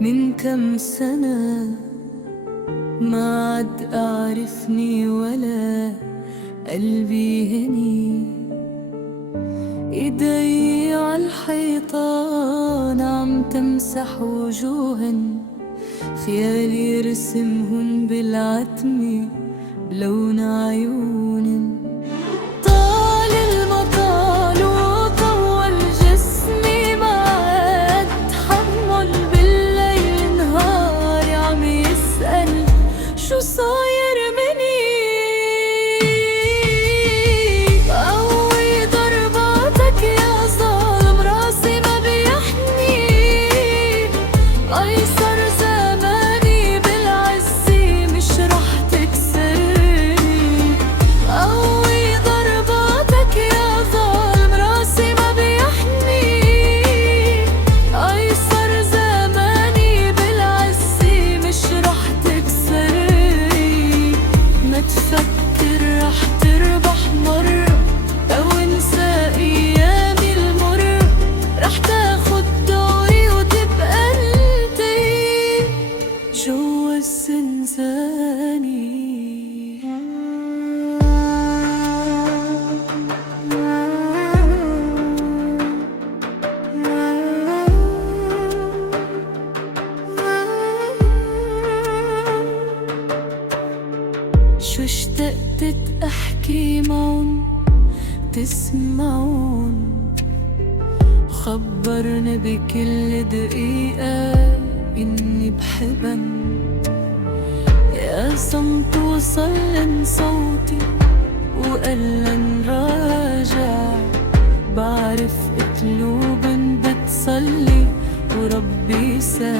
من كم سنة ما عاد أعرفني ولا قلبي هني. إيدي عالحيطان عم تمسح وجوهن، خيالي رسمهن بالعتمة بلون عيونن. طال المطال وطول جسمي ما عاد تحمل، بالليل نهاري عم يسأل شو صاير مني. قوي ضرباتك يا ظالم، راسي ما بيحني. أيسر زماني بالعز مش رح تكسرني. قوي ضرباتك يا ظالم، راسي ما بيحني. أيسر زماني بالعز مش رح تكسرني. ما تفكر رح تربح مرة أو انسى أيامي المرة، رح تاخد دوري وتبقى انتي جوا الزنزاني. شو اشتقت احكي معن تسمعون، خبرني بكل دقيقة إني بحبن. يا صمت وصلن صوتي وقلن راجع، بعرف قلوبن بتصلي وربي سامع.